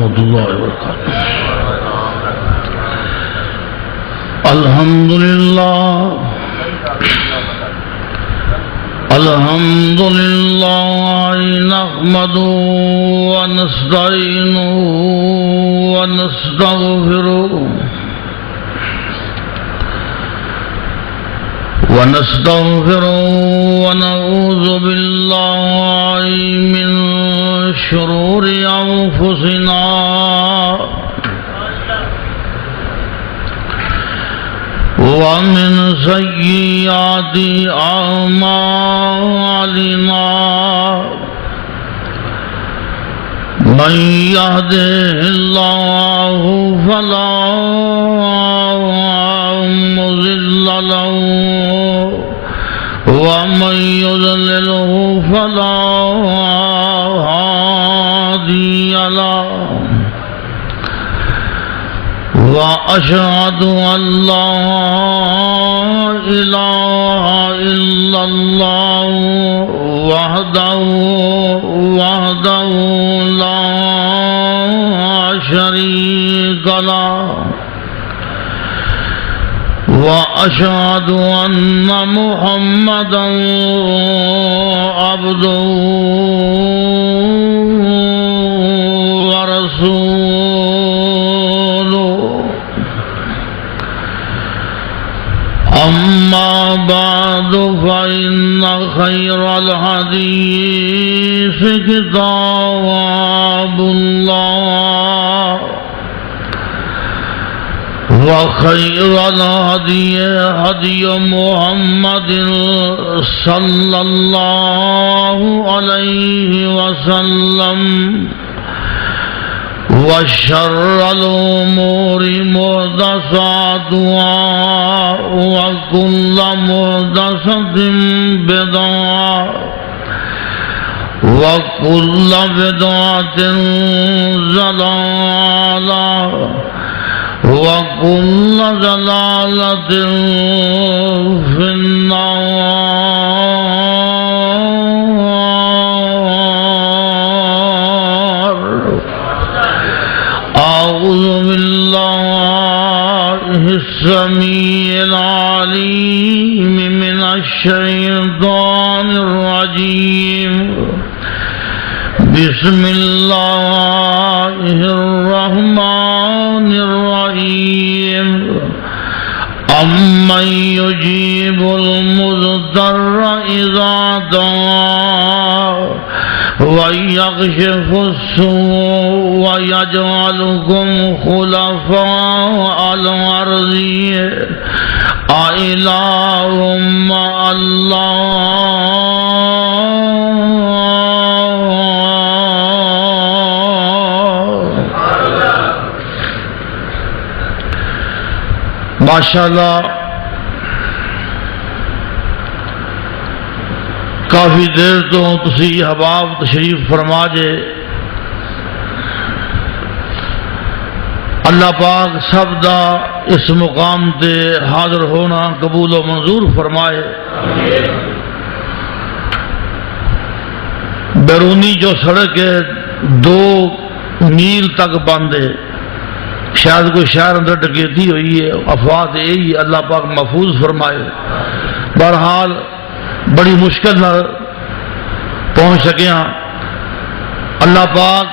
ورحمۃ اللہ وبرکاتہ۔ الحمد للہ نحمده ونستعینه ونستغفره ونعوذ باللہ من شرور انفسنا ومن سیئات اعمالنا من يهده الله فلا مضل له ومن يضلله فلا هادي له وأشهد أن لا إله إلا الله وحده لا شريك له وأشهد أن محمدا عبده ورسوله أما بعد فإن خير الحديث كتاب الله وخير الهدي هدي محمد صلى الله عليه وسلم وشر الأمور محدثاتها وكل محدثة بدعة وكل بدعة ضلالة وكل ضلالة في النار. أعوذ بالله السميع العليم من الشيطان الرجيم. بسم الله الرحمن الرحيم. أمن يجيب المضطر إذا دعاه ويكشف السوء ويجعلكم خلفاء الأرض أإله مع الله ماشاءاللہ کافی دیر تو تسی احباب تشریف فرما جے اللہ پاک سب دا اس مقام تے حاضر ہونا قبول و منظور فرمائے. بیرونی جو سڑک ہے 2 میل تک بند ہے، شاید کوئی شہر اندر ڈکیتی ہوئی ہے، افواہ یہی اللہ پاک محفوظ فرمائے. بہرحال بڑی مشکل نہ پہنچ سکے ہاں. اللہ پاک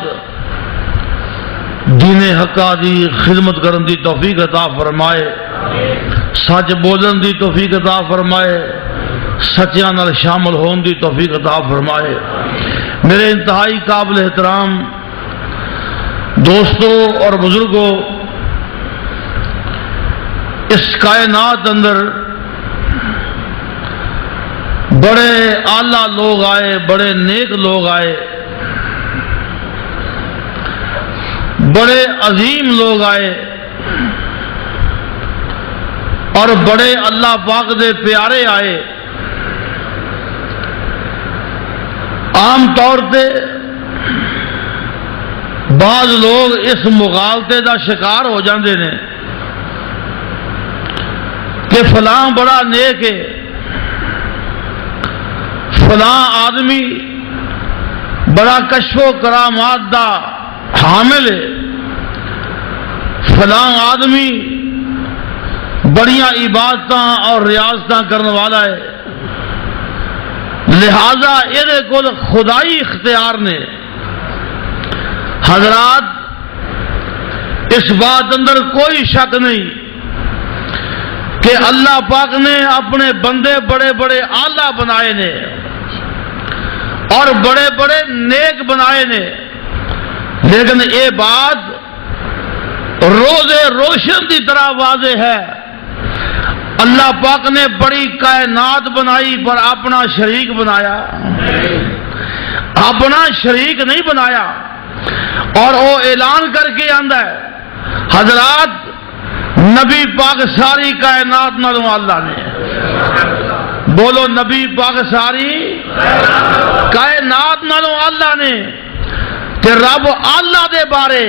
دین حقا دی خدمت کرن دی توفیق عطا فرمائے، سچ بولن دی توفیق عطا فرمائے، سچیاں نال شامل ہون دی توفیق عطا فرمائے. میرے انتہائی قابل احترام دوستوں اور بزرگوں، اس کائنات اندر بڑے اعلیٰ لوگ آئے، بڑے نیک لوگ آئے، بڑے عظیم لوگ آئے اور بڑے اللہ پاک دے پیارے آئے. عام طور پہ بعض لوگ اس مغالطے دا شکار ہو جاندے نے کہ فلاں بڑا نیک ہے، فلاں آدمی بڑا کشف و کرامات دا حامل ہے، فلاں آدمی بڑیاں عبادتاں اور ریاضتاں کرنے والا ہے، لہذا یہ کو خدائی اختیار نے۔ حضرات اس بات اندر کوئی شک نہیں کہ اللہ پاک نے اپنے بندے بڑے بڑے اعلیٰ بنائے نے اور بڑے بڑے نیک بنائے نے، لیکن یہ بات روز روشن کی طرح واضح ہے، اللہ پاک نے بڑی کائنات بنائی پر اپنا شریک بنایا، اپنا شریک نہیں بنایا، اور وہ اعلان کر کے آندا ہے حضرات نبی پاک ساری کائنات نالوں اللہ نے، بولو نبی پاک ساری کائنات نالوں اللہ نے، کہ رب اللہ دے بارے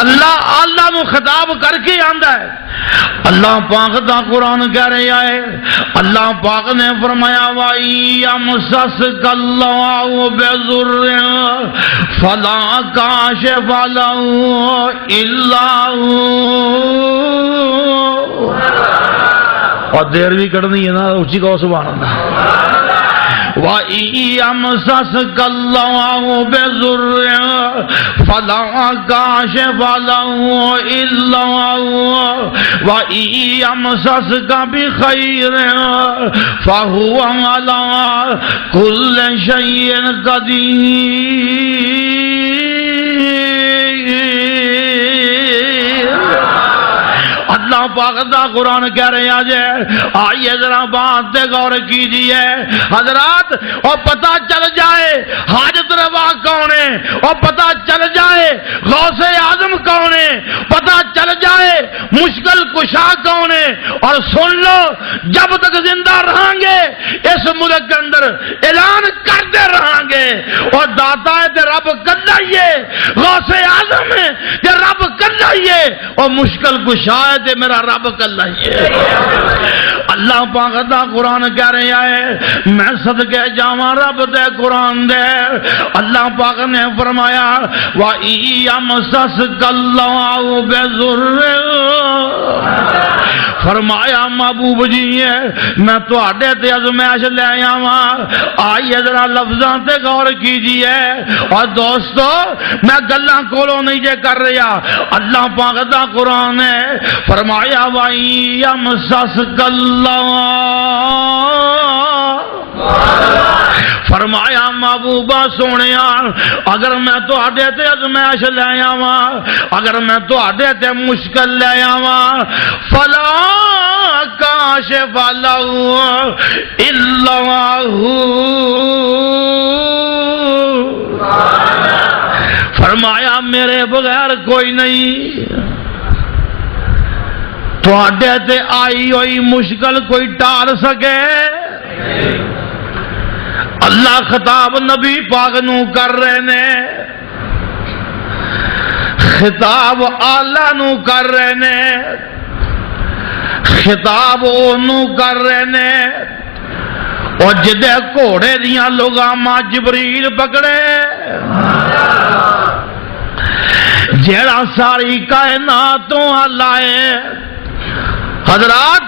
اللہ نو خطاب کر کے آندا ہے۔ اللہ پاک دا قرآن کہہ رہا ہے، اللہ پاک نے فرمایا وَإِيَمْسَسْكَ اللَّهُ بِضُرٍّ فَلَا كَاشِفَ لَهُ إِلَّا هُوَ۔ اور دیر بھی کرنی ہے نا، اونچی کہو سبحان اللہ۔ وَإِيَمْسَسْكَ اللَّهُ بِضُرٍّ فَلَا كَاشِفَ لَهُ إِلَّا هُوَ وَإِيَمْسَسْكَ بِخَيْرٍ فَهُوَ عَلَى كُلِّ شَيْءٍ قَدِيرٌ۔ اللہ پاک دا قرآن کہہ رہے ہیں جے، آئیے ذرا بات تے غور کیجئے حضرات، اور پتہ چل جائے حاجت روا کون ہے، اور پتہ چل جائے غوث اعظم کون ہے، پتہ چل جائے مشکل کشا کون ہے۔ اور سن لو جب تک زندہ رہیں گے اس ملک کے اندر اعلان کرتے رہیں گے، اور داتا ہے تے رب کلا ہی ہے، غوث اعظم ہے تے رب کلا ہی ہے، اور مشکل کشا ہے تے میرا رب کلا ہی ہے۔ اللہ پاک دا قرآن کہہ رہا ہے، میں صدقے جاواں رب دے قرآن دے، اللہ پاک نے فرمایا وَإِيَمْسَسْكَ اللَّهُ بِضُرٍّ، فرمایا محبوب جی میں تواڈے تے ازمائش لے آواں، آئیے ذرا لفظاں تے غور کیجئے۔ اور دوستو میں گلاں کولوں نہیں جے کر رہا، اللہ پاک دا قرآن ہے، فرمایا وَإِيَمْسَسْكَ اللَّهُ، فرمایا محبوبہ سونیا اگر میں تواڈے تے ازمائش لے آواں، اگر میں تواڈے تے مشکل لے آواں، فلا کاشف لہ الا ہو، فرمایا میرے بغیر کوئی نہیں، تواڈے تے آئی ہوئی مشکل کوئی ٹال سکے۔ اللہ خطاب نبی پاک نو کر رہے نے، خطاب آلہ نو کر رہے نے، خطاب اونو کر رہے نے، اور جدے گھوڑے دیاں لگاماں جبریل پکڑے، جیڑا ساری کائناتوں اللہ ہے۔ حضرات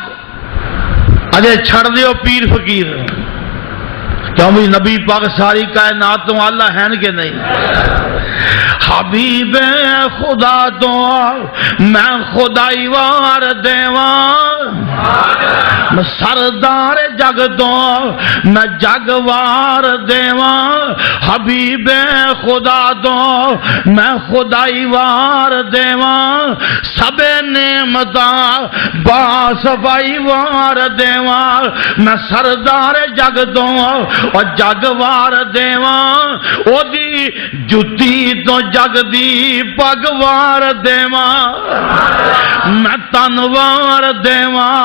اجے چھڑ دیو پیر فقیر، کیوں بھی نبی پاک ساری کائناتوں اللہ ہیں کہ نہیں؟ حبیب خدا تو میں خدائی وار دیواں، میں سردار جگ تو میں جگ وار دیواں، حبیب خدا تو میں خدائی وار دیواں، سب نعمتاں با صفائی وار دیواں، میں سردار جگ تو اور جگ وار دیواں، او دی جتی تو جگ دی پگ وار دیواں، میں تن وار دیواں،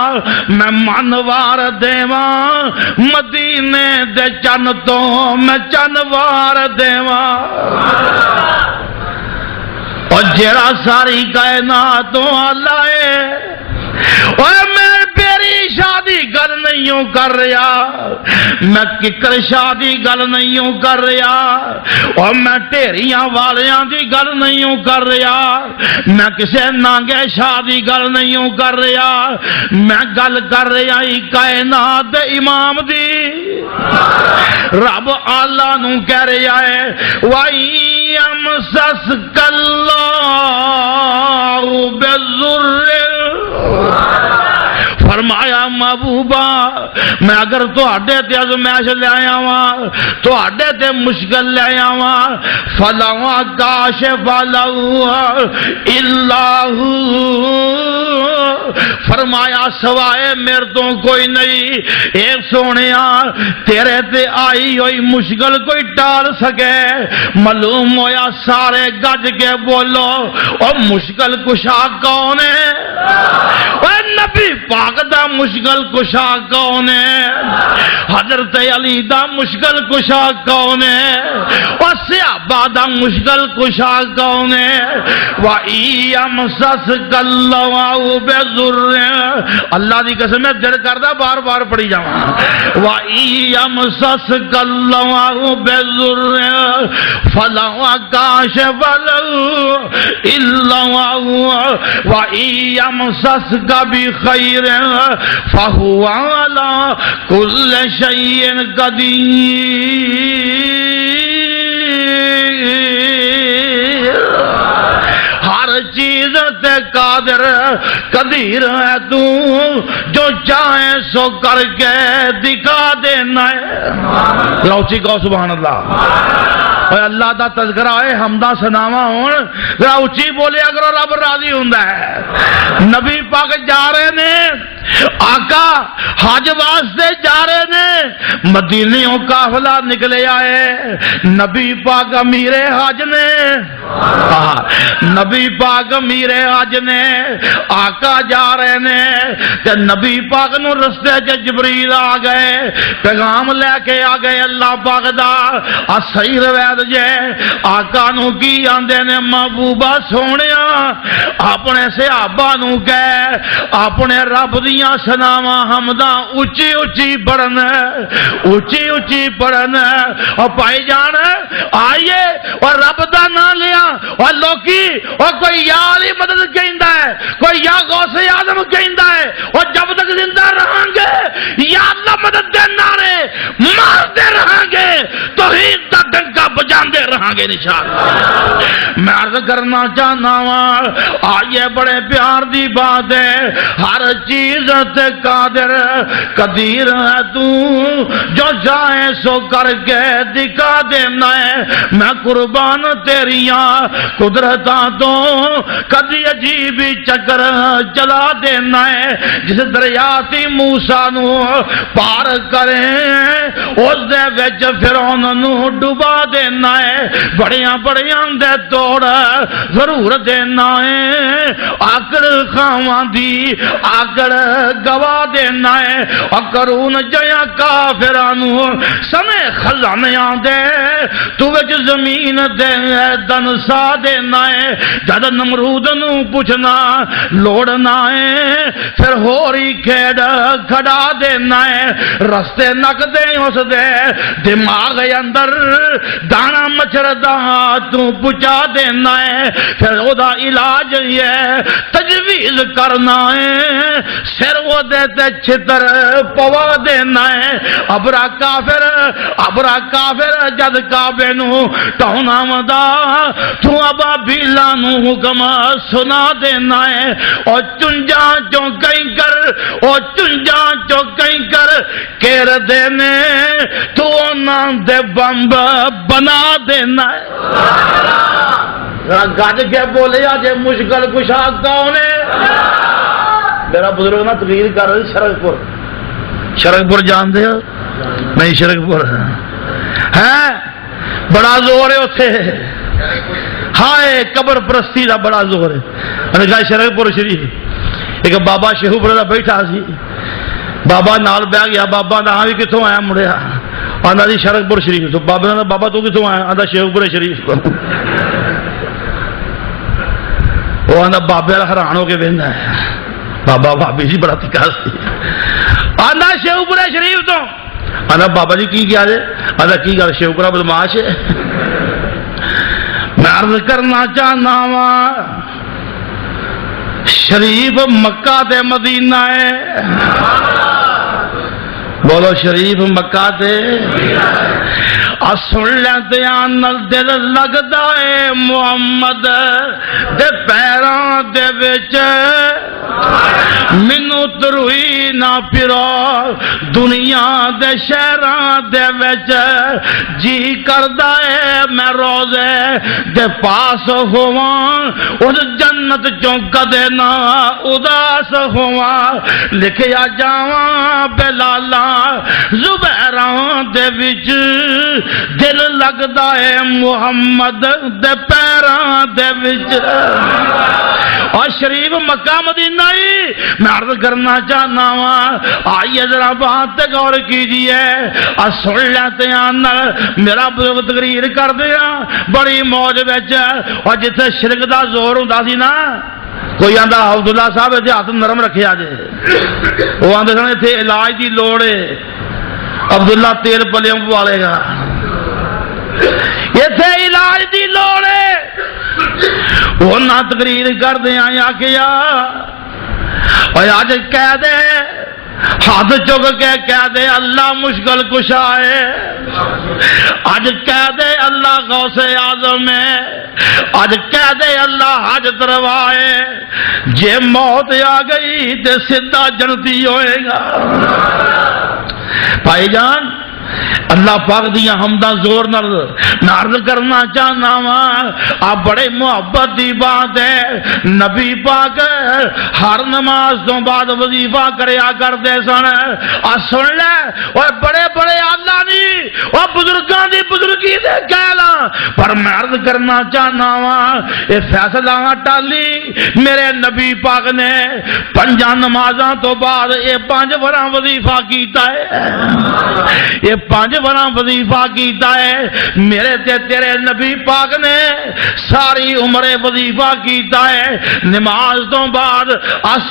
میں من وار دیواں، مدینے دے چن تو میں چن وار دیواں، اور جیڑا ساری کائناتوں اللہ ہے، اور میں پیری شادی گل نہیں نہیں کر رہا، میں ککر شاہ دی گل نہیں کر رہا، اور میں ٹھیریاں والیاں دی گل نہیں کر رہا، میں کسے نانگے شاہ دی گل نہیں کر رہا، میں گل کر رہا ہی کائنات دے امام دی۔ رب اللہ نو کہہ رہا ہے وَإِيَمْسَسْكَ اللَّهُ بِالضُّرِّ، فرمایا محبوبہ میں اگر تہاڈے تے ازمائش لے آیا واں، تہاڈے تے مشکل لے آیا واں، فَلَا كَاشِفَ لَهُ إِلَّا هُوَ، فرمایا سوائے میرے تو کوئی نہیں، اے سونیا تیرے تے آئی ہوئی مشکل کوئی ٹال سکے؟ معلوم ہویا سارے گج کے بولو اور مشکل کشا کون ہے؟ اے نبی پاک دا مشکل کشا کون ہے؟ حضرت علی دا مشکل کشا کون ہے؟ اور صحابہ دا مشکل کشا کون ہے؟ وَإِيَمْسَسْكَ اللَّهُ بِالضُّرِّ، اللہ دی قسم میں دل کردا بار بار پڑھی جاواں، وَإِيَمْسَسْكَ اللَّهُ بِالضُّرِّ فَلَا كَاشِفَ لَهُ إِلَّا هُوَ، وَإِيَمْسَسْكَ بِخَيْرٍ فَهُوَ عَلَى كُلِّ شَيْءٍ قدیر، ہر چیز تے قادر قدیر ہے تو، جو چاہے سو کر کے دکھا دینا ہے۔ لوچی کہو سبحان اللہ۔ اور اللہ دا تذکرہ ہے، حمدہ سناواں ہون ذرا اچھی بولے اگر رب راضی ہوندا ہے۔ نبی پاک جا رہے نے، آقا حج واسطے جا رہے نے، مدینیوں قافلہ نکلے آئے، نبی پاک امیر حج نے، نبی پاک امیر حج نے، آقا جا رہے نے کہ نبی پاک نو رستے چ جبریل آ گئے، پیغام لے کے آ گئے اللہ پاک دا، صحیح روایت جے آقا نو کی آندے نے محبوبہ سونیا اپنے صحابہ نو کہے اپنے رب دیاں سناواں حمداں اچھی اچھی پڑھن، اچھی اچھی پڑھن، اور پائی جان آئیے اور رب دا نام لیا، اور لوکی اور کوئی یا علی مدد کہندا ہے، کوئی یا غوث اعظم کہندا ہے، اور جب تک زندہ رہاں گے یا اللہ مدد دے نعرے مارتے رہاں گے، توحید دا ڈنکا بجاندے رہاں گے انشاءاللہ۔ میں عرض کرنا چاہنا ہوں آئیے بڑے پیار دی بات ہے، ہر چیز تے قادر قدیر ہے تو، جو چاہے سو کر کے دکھا دینا ہے، میں قربان تیریاں قدرتاں تو کدی عجیبی چکر چلا دینا ہے، جس دریا تی موسیٰ نو پار کریں اس دے وچ فرعون نو ڈبا دینا ہے، بڑیاں بڑیاں دے توڑ ضرور دینا ہے، آکڑ خواہاں دی آکڑ گوا دینا ہے، اور قارون جیاں کافرانو سمے خزانیاں دے تو وچ زمین دے دنسا دینا ہے، جد نمرود نو پوچھنا لوڑنا ہے، پھر ہوری کھیڑ کھڑا دینا ہے، رستے نک دے اس دے دماغ اندر دانا مچھر دا تو پچا دینا ہے، پھر او دا علاج یہ تجویز کرنا ہے، سر او دے تے چھتر پوا دینا ہے، ابرا کافر جد کعبے نو ٹونا مدا تو ابا بیلا نو حکم سنا دینا ہے، اور چنجا چو کہیں کر، اور چنجا چو کہیں کر کیر دینے تو نام دے بمب بنا دینا ہے۔ گج کے بولے آج مشکل کشا کون ہے؟ میرا بزرگ نا تقریر کر رہے شرک پور جان دے ہو نہیں؟ شرک پور ہے بڑا زور ہے اتنے، ہائے قبر پرستی دا بڑا زور ہے۔ انہیں کہا شرک پور شریف ایک بابا شیخو پور دا بیٹھا سی، بابا نال بہ گیا، بابا دا ہاں بھی کتوں آیا مڑیا، آندا جی شرک پور شریف تو، بابا نے بابا تو کتوں آیا؟ آندا شیخو پور شریف۔ وہ آندا بابے والا حیران ہو کے بہنا ہے، بابا بھابی جی بڑا تکا سی، آندا شیخو پور آنا بابا جی کی کیا جائے؟ آنا کی گل شوکرا بدماش ہے. میں عرض کرنا چاہنا وا شریف مکہ تے مدینہ ہے. بولو شریف مکہ تے سن لیتے نل دل لگتا ہے محمد دے پیراں دے وچ. مینوں تروئی نہ پھرو دنیا دے شہراں دے وچ. جی کردا ہے میں روزے دے پاس ہوواں اس جنت چوں کدے نہ اداس ہوواں. لکھیا جاواں بلالا زبیراں دے وچ دل لگدا ہے محمد دے پیراں دے وچ. اور شریف مکہ مدینہ ہی میں عرض کرنا چاہنا وا. آئیے ذرا بات تے غور کیجئے. سن لیتے ہیں میرا بزرگ تقریر کر دیا بڑی موج وچ. اور جتھے شرک دا زور ہوندا سی نا کوئی آندا عبداللہ صاحب اتنے ہاتھ نرم رکھیا جے. وہ آندے سن اتنے علاج دی لوڑ ہے عبداللہ تیل پلیوں پوالے گا. اتنے علاج دی لوڑ ہے. وہ نہ تقریر کر دیا یا کیا اور آج کہہ دے ہاتھ چک کے کہہ دے اللہ مشکل کشا ہے. آج کہہ دے اللہ غوث اعظم ہے. آج کہہ دے اللہ حاجت روا ہے. جے موت آ گئی تے سیدھا جنتی ہوئے گا. بھائی جان اللہ پاک دیا حمدہ زور نال میں عرض کرنا چاہنا وا. آپ بڑے محبت دی بات ہے. نبی پاک ہر نماز تو بعد وظیفہ کریا کرتے سن. سن لے اور بڑے بڑے اللہ نہیں اور بزرگاں دی بزرگی دے کہلا. پر میں عرض کرنا چاہنا وا یہ فیصلہ ٹالی میرے نبی پاک نے 5 نمازاں تو بعد یہ 5 وراں وظیفہ کیتا ہے. یہ 5 وراں وظیفہ کیتا ہے. میرے تے تیرے نبی پاک نے ساری عمر وظیفہ کیتا ہے نماز تو بعد.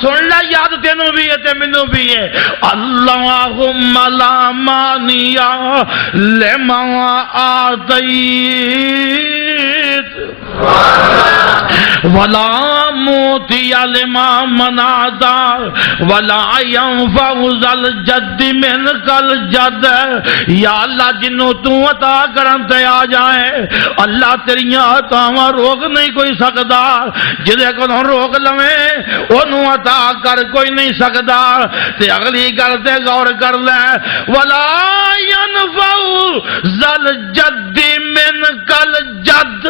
سن لے یاد تینوں بھی ہے تے مینوں بھی ہے. اللہم لا مانع لما آتیت ولا موتی لما منعت ولا ينفع ذا الجد منك الجد. یا اللہ جنوں تو عطا کرن تے آ جائے اللہ تیریاں عطاواں روک نہیں کوئی سکدا. جدے کولوں روک لویں اونوں عطا کر کوئی نہیں سکدا. تے اگلی گل تے غور کر لے ولا ينفع ذا الجد منك الجد.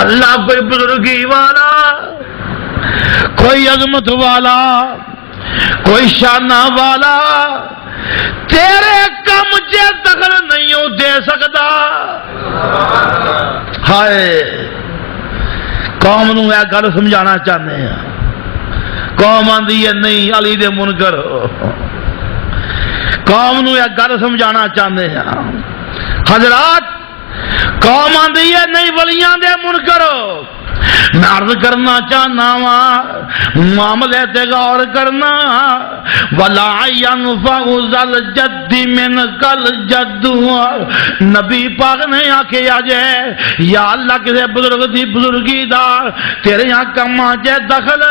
اللہ کوئی بزرگی والا کوئی عظمت والا کوئی شانہ والا تیرے کم چے دخل نہیں دے سکتا. ہائے قوم نو یہ گل سمجھانا چاہتے ہیں. قوم آندی ہے نہیں علی دے منکر. قوم نو یہ گل سمجھانا چاہتے ہیں. حضرات قوم آندی ہے نہیں ولیاں دے منکر. میں عرض کرنا چاہنا وا معاملے تے غور کرنا. ولا ينفع ذا الجد منك الجد. نبی پاک نے آکھیا جے یا اللہ کسے بزرگ دی بزرگی دا تیرے یہاں کماں چے دخل.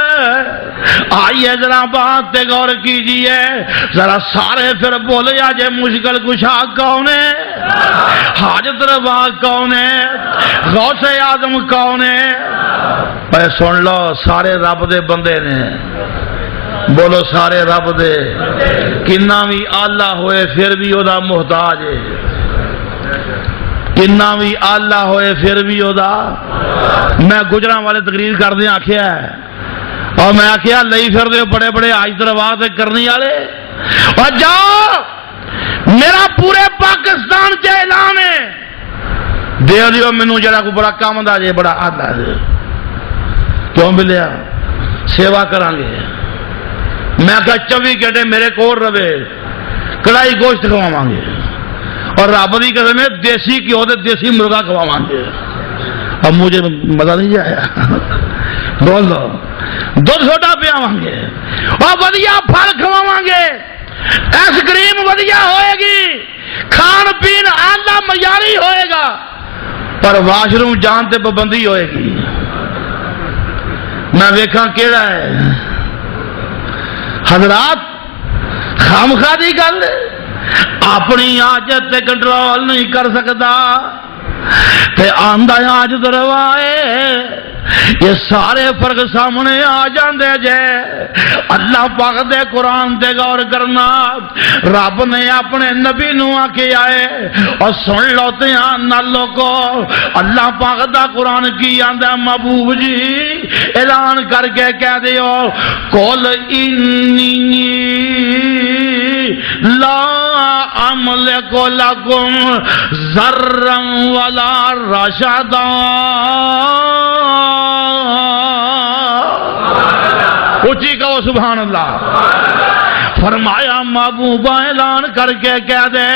آئیے ذرا بات تے غور کیجئے. ذرا سارے پھر بولے آجے مشکل کشا کون ہے حاجت روا کون ہے غوث اعظم کون ہے. اے سن لو سارے رب دے بندے نے. بولو سارے رب دے. کنا بھی آلہ ہوئے پھر بھی او دا محتاج ہے. کنا بھی آلہ ہوئے پھر بھی او دا. میں گجراں والے تقریر کر دیں آکھیا ہے اور میں آکھیا لئی پھر دے بڑے بڑے حاجت روا تے کرنی والے. اور جاؤ میرا پورے پاکستان چ اعلان ہے دے دیو مینوں جڑا کوئی بڑا کام دا جے بڑا آلہ ہے. کیوں ملیا سیوا کریں گے. میں کہا 24 گھنٹے میرے کول رہے کڑائی گوشت کھواواں گے اور رب دی قسم ہے دیسی گھیو تے دیسی مرغا کھواواں گے. اب مجھے مزہ نہیں آیا. بولو دودھ سوڈا پیاواں گے اور ودیا پھل کھواواں گے ایس کریم ودیا ہوئے گی، کھان پین آلہ معیاری ہوئے گا، پر واش روم جان تے پابندی ہوئے گی۔ میں ویکھاں کیڑا ہے حضرات، خامخواہ دی گل اپنی عاجت تے کنٹرول نہیں کر سکتا تے آندہ عاجت روائے، یہ سارے فرق سامنے آ جاندے جے۔ اللہ پاک دے قرآن تے غور کرنا، رب نے اپنے نبی نو آکے آئے اور سن لو تے نہ لوگو، اللہ پاک دا قرآن کی آندہ محبوب جی اعلان کر کے کہہ دیو، قل انی لا املک لکم ضرا ولا رشدا۔ اونچی کہو سبحان اللہ۔ فرمایا محبوبہ اعلان کر کے کہہ دے،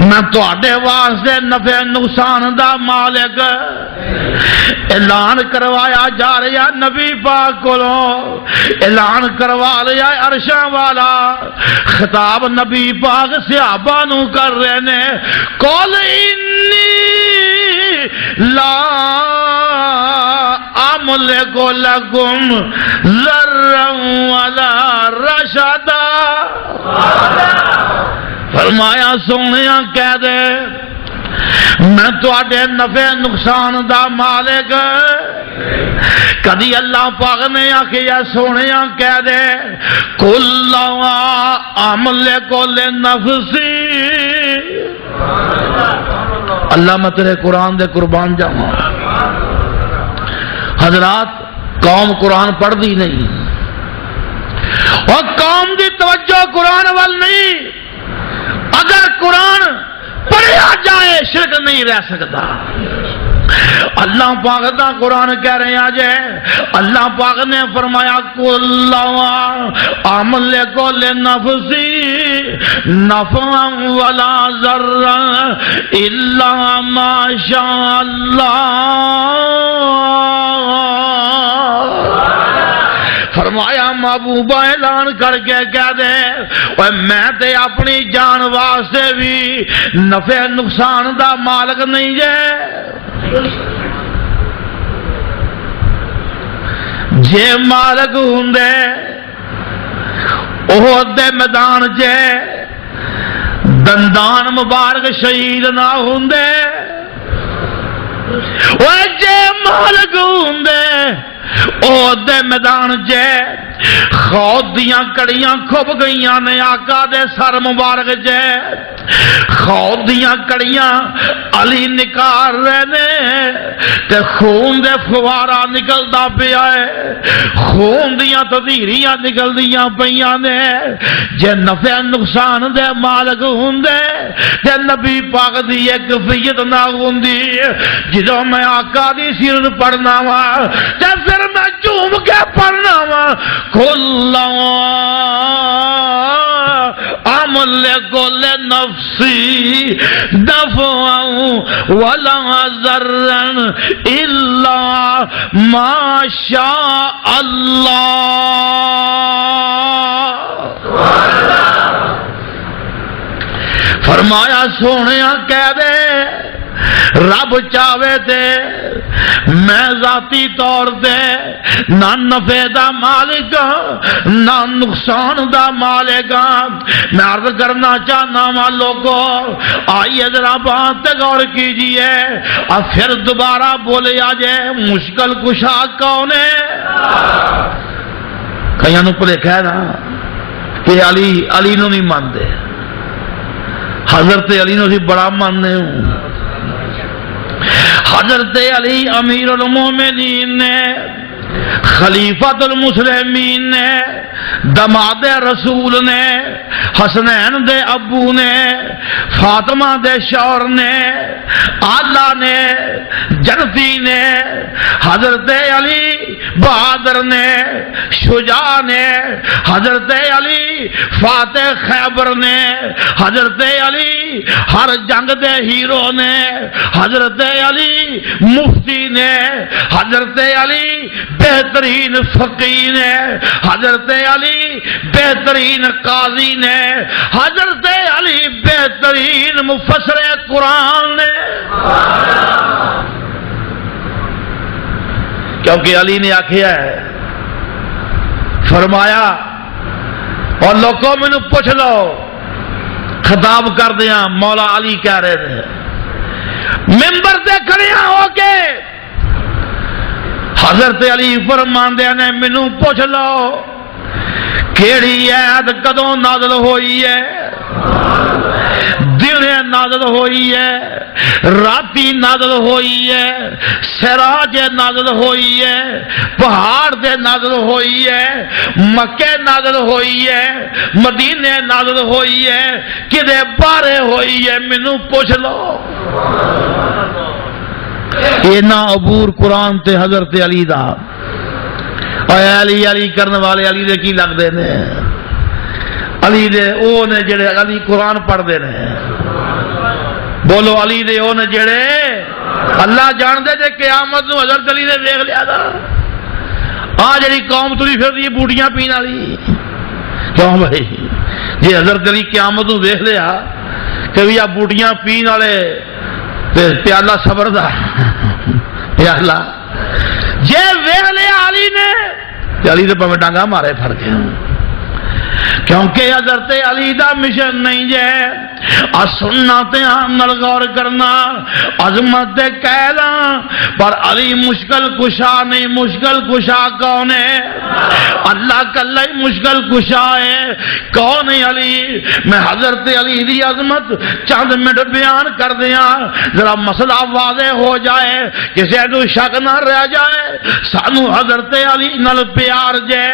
میں تواڈے واسطے نفع نقصان دا مالک۔ اعلان کروایا جا رہا نبی پاک کولوں، اعلان کروا لیا عرشاں والا، خطاب نبی پاک صحابہ نو کر رہے نے، قل انی لا املک لکم ضرا ولا رشدا۔ فرمایا سونیا کہہ دے، میں تواڈے نفع نقصان دا مالک۔ کدی اللہ پاک نے آخیا سونیا کہہ دے، قل لا املک لنفسی۔ اللہ میں تیرے قرآن دے قربان جاواں۔ حضرات قوم قرآن پڑھ دی نہیں، اور قوم دی توجہ قرآن وال نہیں۔ اگر قرآن پڑھیا جائے شرک نہیں رہ سکتا۔ اللہ پاک دا قرآن کہہ رہے ہیں جے، اللہ پاک نے فرمایا قل لا املک لنفسی نفعا ولا ضرا الا ما شاء اللہ۔ فرمایا محبوبہ اعلان کر کے کہہ دے، اور میں تے اپنی جان واسطے بھی نفع نقصان دا مالک نہیں جے۔ جے مالک ہوندے احد دے میدان جے دندان مبارک شہید نہ ہوندے، وہ جے مالک ہوندے احد دے میدان جے خود دیاں کڑیاں کھب گئیاں نے آقا دے سر مبارک جے، خود دیاں کڑیاں علی نکار رہے نے تے خون دے فوارا نکلدا پیا ہے، خون دیاں تدیریاں نکل دیاں پیاں نے۔ جے نفع نقصان دے مالک ہوندے تے نبی پاک دی ایک کیفیت نہ ہوندی، جدوں میں آقا دی سیرت پڑھنا وا تے پھر میں جھوم کے پڑھنا وا، کل املک لنفسی نفعا ولا ضرا الا ما شاء اللہ۔ فرمایا سونیا کہہ دے، رب چاہے تے میں ذاتی طور تے نہ نفع دا مالک نہ نقصان دا مالک۔ میں عرض کرنا چاہنا ہوں لوگوں، آئیے ذرا بات تے غور کیجئے اور پھر دوبارہ بولے آجائے مشکل کشا کون ہے؟ کہیں نو پلے کہہ رہا کہ علی نو نہیں مانتے، حضرت علی نو سی بڑا ماننے ہوں۔ حضرت علی امیر المومنین نے، خلیفۃ المسلمین نے، دماد رسول نے، حسنین دے ابو نے، فاطمہ دے شوہر نے، آلہ نے، جنتی نے، حضرت علی بہادر نے، شجاع نے، حضرت علی فاتح خیبر نے، حضرت علی ہر جنگ دے ہیرو نے، حضرت علی مفتی نے، حضرت علی بہترین فقیہ نے، حضرت علی بہترین قاضی نے، حضرت علی بہترین مفسر قرآن نے، کیونکہ علی نے آکھیا ہے، فرمایا اور لوگوں مینوں پوچھ لو، خطاب کر دیا مولا علی کہہ رہے تھے ممبر تے کھڑے ہو کے، حضرت علی فرماندے نے مینوں پوچھ لو کیڑی آیت کدوں نازل ہوئی ہے، دنے نازل ہوئی ہے، راتی نازل ہوئی ہے، سراج نازل ہوئی ہے، پہاڑ دے نازل ہوئی ہے، مکے نازل ہوئی ہے، مدینے نازل ہوئی ہے، کدے بارے ہوئی ہے، مینوں پوچھ لو۔ یہ نا عبور قرآن تے حضرت علی دا، اے علی علی کرنے والے علی دے کی لگ دے نے، علی دے او نے جڑے علی قرآن پڑھ دے نے، بولو علی دے او نے جڑے اللہ جان دے جے قیامت نو حضرت علی نے دیکھ لیا تھا۔ آ جڑی قوم تری پھر دی بوٹیاں پین والی، کیوں بھائی جی حضرت علی قیامت نو دیکھ لیا کہ بھی آ بوٹیاں پین والے پیالہ صبر دا پیالہ جے ویکھ لیا علی نے، علی دے پاویں ڈانگا مارے پھڑ کے، کیونکہ حضرت علی دا مشن نہیں جے سننا تے نال غور کرنا، عظمت دے کہنا، پر علی مشکل کشا نہیں، مشکل کشا کون ہے؟ اللہ کلا ہی مشکل کشا ہے۔ کون ہے علی؟ میں حضرت علی دی عظمت چند منٹ بیان کر دیاں، ذرا مسئلہ واضح ہو جائے، کسی کو شک نہ رہ جائے، سانو حضرت علی نال پیار جے۔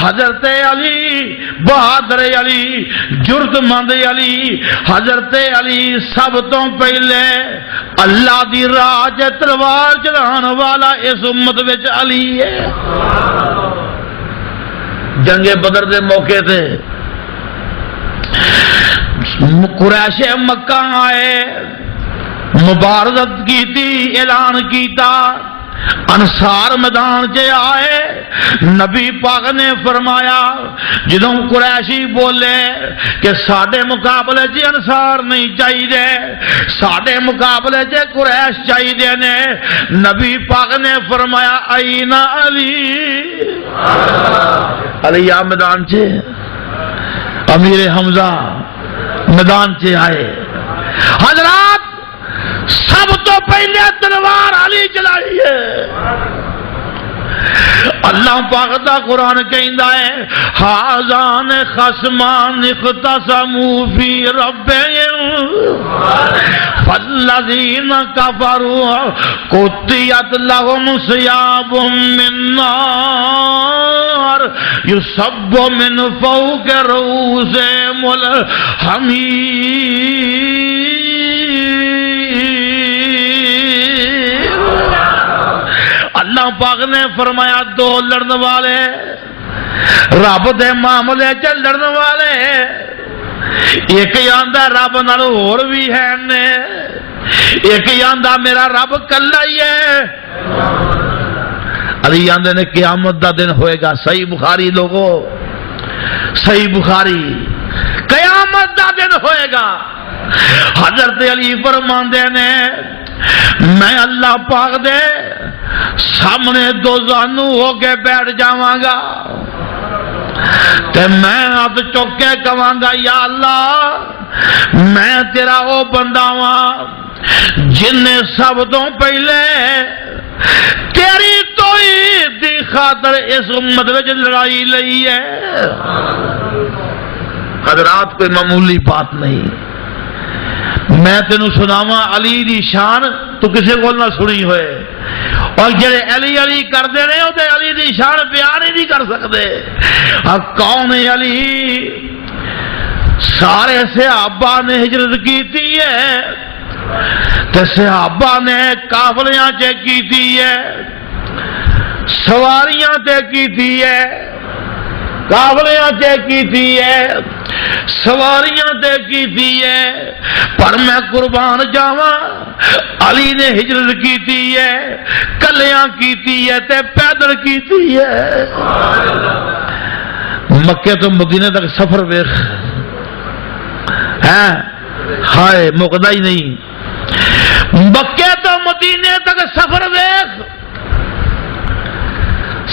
حضرت علی بہادر علی، جرت مند علی، حضرت علی سب تو پہلے اللہ دی راہ تلوار چلان والا اس امت وچ علی ہے۔ جنگ بدر دے موقع تے قریش مکہ آئے، مبارزت کیتی، اعلان کیتا، انصار میدان چے آئے، نبی پاک نے فرمایا جدوں قریشی بولے کہ ساڈے مقابلے چ انصار نہیں چاہیے، ساڈے مقابلے چ قریش چاہیے نے، نبی پاک نے فرمایا این علی، علی میدان چے، امیر حمزہ میدان چے آئے۔ حضرات سب تو پہلے تلوار علی چلائی ہے۔ اللہ پاک دا قرآن کہندا ہے ہذان خصمان اختصموا فی ربہم فالذین کفروا قطعت لهم ثیاب من نار یصب من فوق رؤوسہم الحمیم۔ اللہ پاک نے فرمایا دو لڑن والے رب دے معاملے چ لڑن والے، ایک آندا رب نال ہور بھی ہے نے، ایک آندا میرا رب کلا ہی ہے۔ علی آندے نے قیامت دا دن ہوئے گا، صحیح بخاری لوگو، صحیح بخاری، قیامت دا دن ہوئے گا۔ حضرت علی فرماندے نے میں اللہ پاک دے سامنے دو زانو ہو کے بیٹھ جاواں گا تے میں ہاتھ چک کے کہاں گا یا اللہ میں تیرا او بندہ ہاں جن نے سب تو پہلے تیری توحید دی خاطر اس امت وچ لڑائی لئی ہے۔ حضرات کوئی معمولی بات نہیں، میں تینوں سناواں علی دی شان تو کسی کو نہ سنی ہوئے، اور جڑے علی علی کردے نے وہ علی دی شان بیان ہی نہیں کر سکتے۔ کون ہے علی؟ سارے صحابہ نے ہجرت کیتی ہے تے صحابہ نے قافلیاں چ کیتی ہے، سواریاں تے کیتی ہے، قافلیاں تے کیتی ہے، سواریاں تے کیتی ہے، پر میں قربان جاواں علی نے ہجرت کیتی ہے، کلیاں کیتی ہے تے پیدل کیتی ہے۔ مکے تو مدینے تک سفر ویخ ہے، ہائے مقدہ ہی نہیں، مکے تو مدینے تک سفر ویخ،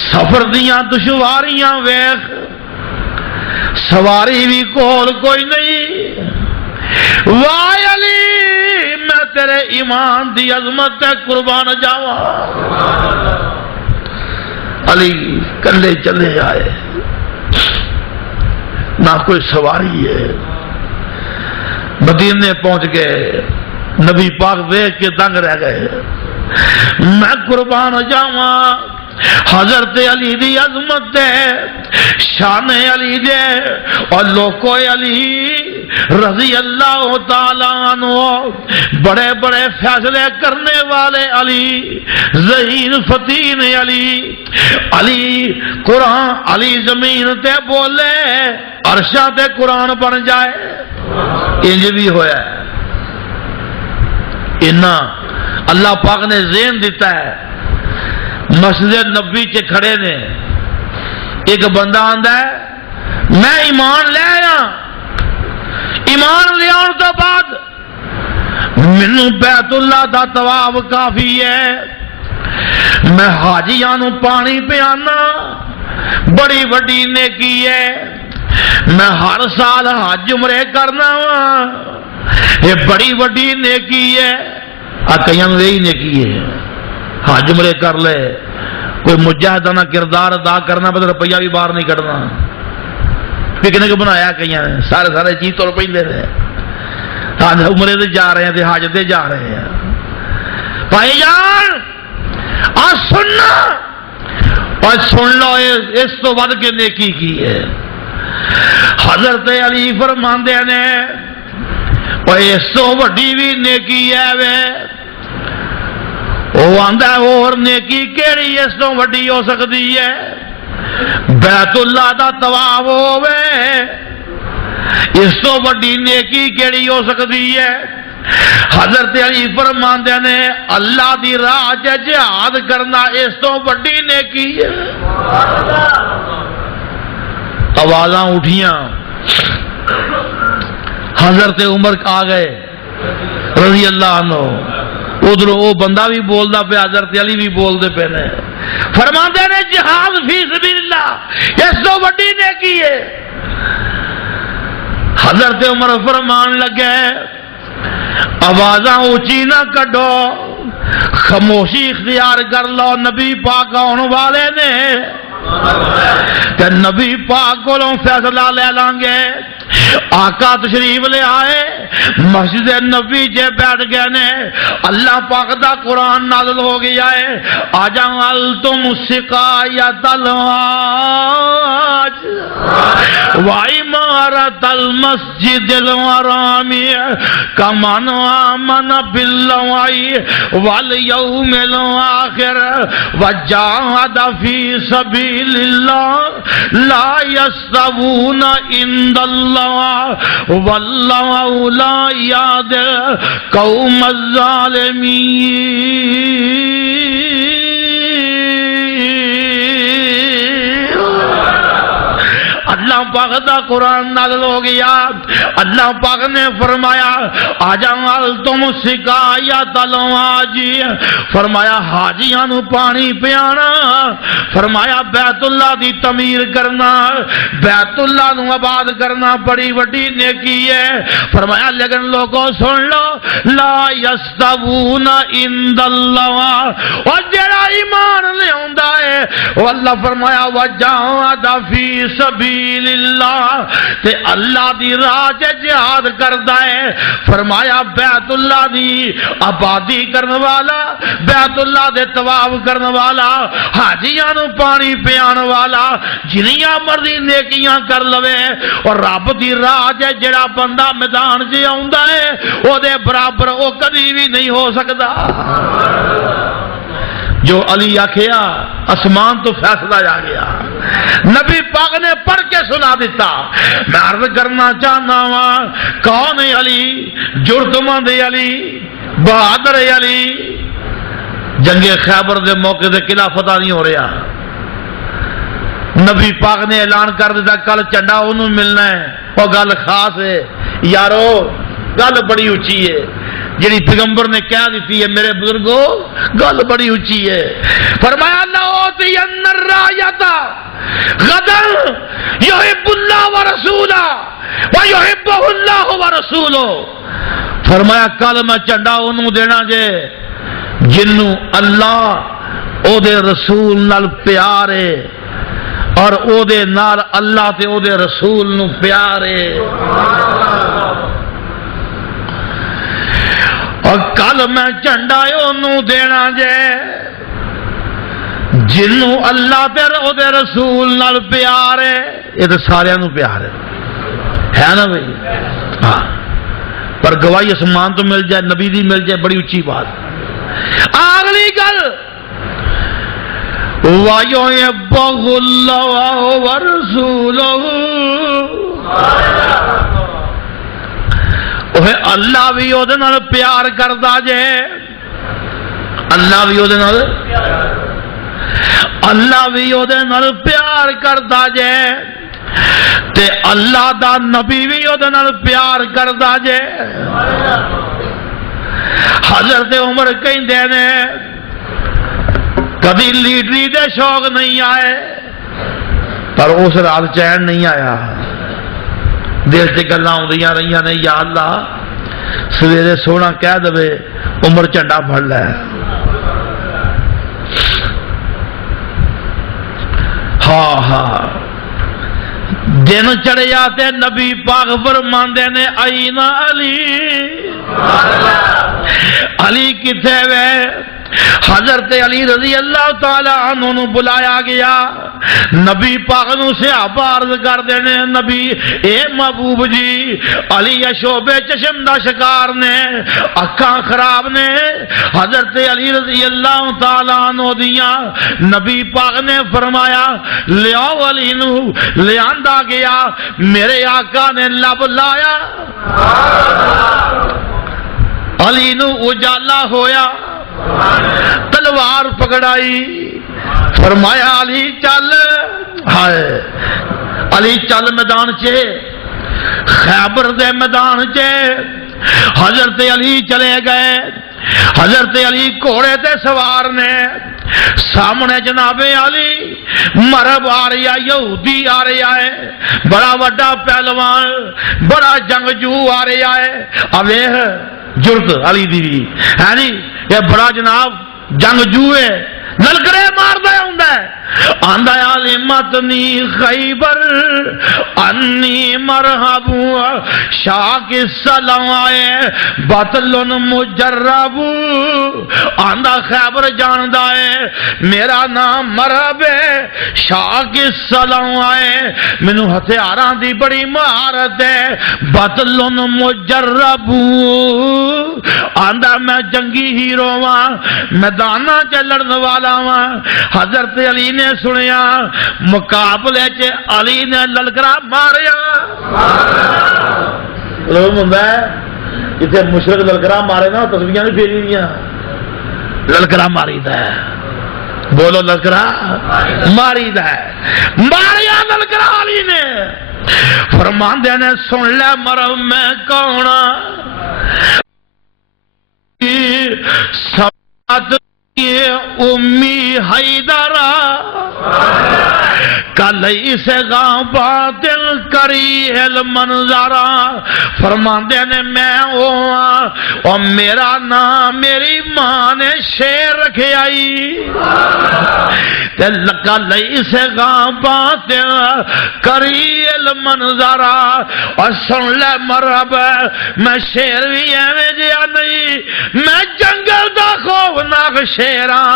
سفر دیاں دشواریاں ویخ، سواری بھی کول کوئی نہیں، وائے علی میں تیرے ایمان دی عظمت تے قربان جاواں۔ علی کلے چلے آئے، نہ کوئی سواری ہے، مدینے پہنچ گئے، نبی پاک دیکھ کے دنگ رہ گئے، میں قربان جاواں حضرت علی دی عظمت ہے، شان علی دے اور لوکو علی رضی اللہ تعالیٰ عنہ، بڑے بڑے فیصلے کرنے والے علی، ذہین فتین علی، علی قرآن، علی زمین تے بولے عرشاں تے قرآن بن جائے، انج بھی ہویا ہے۔ انہاں اللہ پاک نے ذہن دیتا ہے، مسجد نبی چ کھڑے نے، ایک بندہ آندا ہے میں ایمان لے آیا، ایمان لے آن تو بعد مینوں بیت اللہ دا طواف کافی ہے، میں حاجیاں نوں پانی پیانا بڑی وڈی نیکی ہے، میں ہر سال حج عمرے کرنا وا، یہ بڑی وڈی نیکی ہے۔ کئیاں نوں یہی نیکی ہے، حج عمرے کر لے، کوئی مجاہدانہ کردار ادا کرنا، پتہ روپیہ بھی باہر نہیں کٹنا، پکنک بنایا کئیاں نے، سارے چیز تو روپے دے رہے ہیں، آج عمرے سے جا رہے ہیں تے حج تے جا رہے ہیں۔ بھائی جان آج سننا اور سن لو، اس تو ود کے نیکی کی ہے۔ حضرت علی فرماندے نے اور اس تو وڈی بھی نیکی ہے وے، وہ آندا ہے اور نیکی کیڑی اس تو وڈی ہو سکتی ہے، بیت اللہ دا طواف ہووے، اس تو وڈی نیکی کیڑی ہو سکتی ہے۔ حضرت علی فرماندے نے اللہ دی راہ وچ جہاد کرنا اس تو وڈی نیکی ہے۔ آوازاں اٹھیاں، حضرت عمر آ گئے رضی اللہ عنہ، ادھر وہ بندہ بھی بولدا پہ، حضرت علی بھی بولدے پے نے، فرماندے نے جہاد فی سبیل اللہ اس تو وڈی نیکی ہے۔ حضرت عمر فرمان لگے آوازاں اونچی نہ کڈو، خاموشی اختیار کر لو، نبی پاک آن والے نے کہ نبی پاک کولوں فیصلہ لے لیں گے۔ آقا تشریف لے آئے، مسجد نبی جے بیٹھ گئے نے، اللہ پاک دا قرآن نازل ہو گیا ہے، اجعلتم سقایۃ الحاج وعمارۃ المسجد الحرام کمن آمن باللہ والیوم الآخر وجاہد فی سبیل اللہ لا یستوون عند اللہ واللہ لا یہدی القوم الظالمین۔ اللہ پاک دا قرآن نازل ہو گیا، اللہ پاک نے فرمایا اجعلتم سقایۃ الحاج، فرمایا حاجیاں نو پانی پیانا، فرمایا بیت اللہ دی تعمیر کرنا، بیت اللہ نو آباد کرنا بڑی وڈی نیکی ہے۔ فرمایا لیکن لوگوں سن لو، لا یستوون عند اللہ، اور جڑا ایمان لے آندا ہے وہ اللہ فرمایا وجاہد فی سبیل اللہ، تے اللہ دی راہ جہاد کردا ہے، فرمایا بیت اللہ دی آبادی کرنے والا، بیت اللہ دے طواف کرنے والا، حاجیاں نو پانی پیان والا، جنیاں مرضی نیکیاں کر لوے، اور رب دی راہ جڑا بندہ میدان چ آوندا ہے او دے برابر او کبھی بھی نہیں ہو سکدا۔ جو علی آکھیا آسمان تو فیصلہ آ گیا، نبی پاک نے پڑھ کے سنا دیتا۔ میں عرض کرنا چاہنا ہوں کون ہے علی؟ جرتمند علی، بہادر علی۔ جنگ خیبر دے موقع دے قلعہ فتح نہیں ہو رہا، نبی پاک نے اعلان کر دیتا کل چنڈا انہوں ملنا ہے۔ وہ گل خاص ہے یارو، گل بڑی اچھی ہے جڑی پیغمبر نے کہہ دیتی ہے میرے بزرگوں، گل بڑی اچھی ہے۔ فرمایا لَأُوتِيَنَّ الرَّايَةَ غَدًا يُحِبُّ اللَّهُ وَرَسُولُهُ وَيُحِبُّهُ اللَّهُ وَرَسُولُهُ۔ فرمایا کل میں چنڈا انہوں دینا جے جنوں اللہ او دے رسول نال پیار ہے اور او دے نال اللہ تے او دے رسول نو پیار ہے۔ اور کل میں جھنڈا انہوں دینا جے جنوں اللہ تے او دے رسول نال پیار ہے۔ یہ تو سارے نو پیار ہے نا بھائی؟ ہاں، پر گواہی اسمان تو مل جائے، نبی دی مل جائے، بڑی اچھی بات۔ اگلی گل وَيُحِبُّهُ اللَّهُ وَرَسُولُهُ، اللہ بھی او دے نال پیار کردا جے، اللہ بھی او دے نال پیار کردا جے، تے اللہ دا نبی بھی او دے نال پیار کردا جے۔ حضرت عمر کہندے نے کبھی لیڈری دے شوق نہیں آئے، پر اس رات چین نہیں آیا۔ دل سے گلاں آندیاں رہیاں نے، یا اللہ سویرے سونا کہہ دے عمر جھنڈا پھڑ لے۔ ہاں ہاں، دن چڑھے آتے نبی پاک فرماندے نے آئین علی، علی کتھے وے؟ حضرت علی رضی اللہ تعالی عنہ نو بلایا گیا، نبی پاک نو صحابہ عرض کر دینے نبی اے محبوب جی علی شعبے چشم دا شکار نے، اکھاں خراب نے۔ حضرت علی رضی اللہ تعالی عنہ دیاں نبی پاک نے فرمایا لیاؤ علی نو، لیاندا گیا، میرے آقا نے لب لایا، علی نو اجالا ہویا، تلوار پکڑائی، فرمایا علی چل، ہائے علی چل میدان چے، خیبر دے میدان چے۔ حضرت علی چلے گئے، حضرت علی گھوڑے تے سوار نے، سامنے جناب علی مرب آ رہی ہے، یہودی آ رہا ہے، بڑا وڈا پہلوان، بڑا جنگجو آ رہا ہے۔ اویہ جرت علی دی ہے نہیں، یہ بڑا جناب جنگجو ہے، للکرے ماردا ہوندا ہے، آندا علی متنی خیبر انی مرحب شاہ کی سلام آئے بطلن مجرب، آندا خیبر جاندا ہے میرا نام مرحب ہے، شاہ کی سلام آئے مینو ہتھیاراں دی بڑی مہارت ہے، بطلن مجرب، آندا میں جنگی ہیرو ہاں، میداناں چ لڑن والا ہاں۔ حضرت علی نے سنیا، مقابلے چ علی نے للکرا ماریا، معلوم ہوندا ہے جتھے مشرک للکرا مارے نا تسبیحاں نہیں پھیری دیاں، للکرا ماری دا ہے، بولو للکرا ماری دا ہے، ماریا للکرا علی نے۔ فرماندے نے سن لے مرم میں کون سبات امی حیدرہ کل اسے گاں باطل کری المنظرہ، فرماندے نے میں اور میرا نام میری ماں نے شیر رکھے آئی، کل اسے گاں باطل کری المنظرہ، اور سن لے مرحب میں شیر بھی ایویں جیا نہیں، میں جنگل دا خوف خوفناک شیراں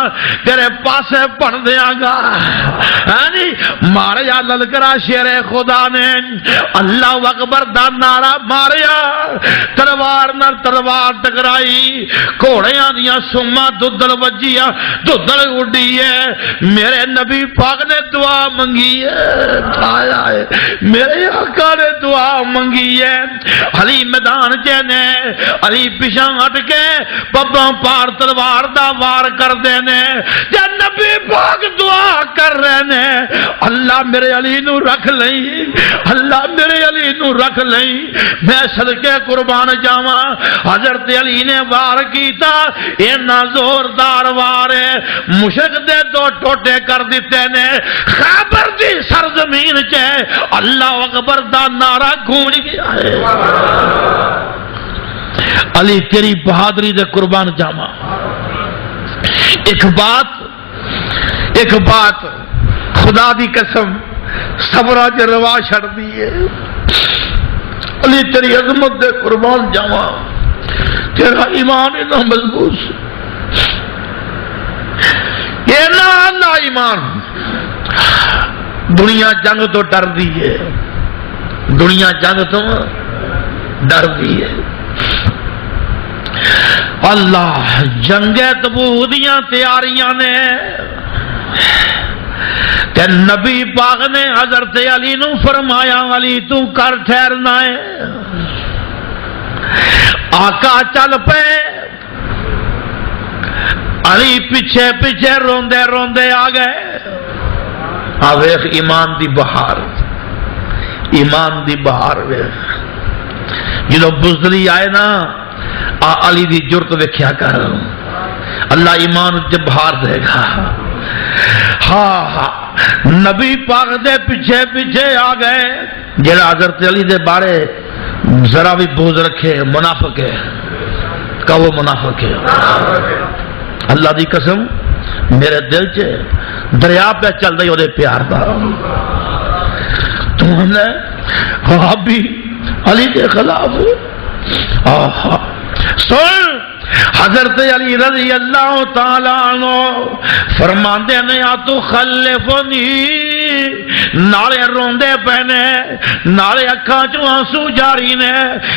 تیرے پاسے بن دیاں گا. ماریا للکرا شیر خدا نے اللہ اکبر دا نعرہ ماریا, تلوار نال تلوار ٹکرائی, گھوڑیاں دیاں سما ددل وجیاں, ددل اڈی ہے. میرے نبی پاک نے دعا منگی ہے, میرے آقا نے دعا منگی ہے. علی میدان چنے, علی پیچھے ہٹ کے پباں پار تلوار دا وار کر دینے. جب نبی پاک دعا کر رہے نے, اللہ میرے علی نو رکھ لئی, اللہ میرے علی نو رکھ لئی. میں صدقے قربان جاواں, حضرت علی نے وار کیتا, اینا زوردار وار ہے, مشرک دے دو ٹوٹے کر دیتے نے. خیبر دی سرزمین چے اللہ اکبر دا نعرہ گونج گیا ہے. علی تیری بہادری دے قربان جاواں. ایک بات خدا دی قسم صبرہ چ روا چھڑ دی ہے. علی تیری عظمت دے قربان جاواں, تیرا ایمان اتنا مضبوط, یہ نہ اللہ ایمان. دنیا جنگ تو ڈر دی ہے, دنیا جنگ تو ڈر دی ہے. اللہ جنگ تبوک دیاں تیاریاں نے تے نبی پاک نے حضرت علی نو فرمایا, علی تو کر ٹھہرنا ہے. آقا چل پے, علی پیچھے پیچھے روندے روندے آ گئے. ویخ ایمان دی بہار, ایمان دی بہار ویخ. جدو بزدلی آئے نا, علی دی جرت ویکھیا کر, اللہ ایمان جب بہار دے گا. ہاں نبی پاک دے پیچھے پیچھے آ گئے. جڑا حضرت علی دے بارے ذرا بھی بغض رکھے منافق ہے, کہ وہ منافق ہے. اللہ دی قسم میرے دل چ دریا پہ چل رہی وہ پیار دا. تو نے وہابی علی کے خلاف سن. حضرت علی رضی اللہ تعالیٰ عنہ فرماندے نے, یا تو خلفنی, نالے روندے پہنے, نالے اکھاں چوں آنسو جاری نے,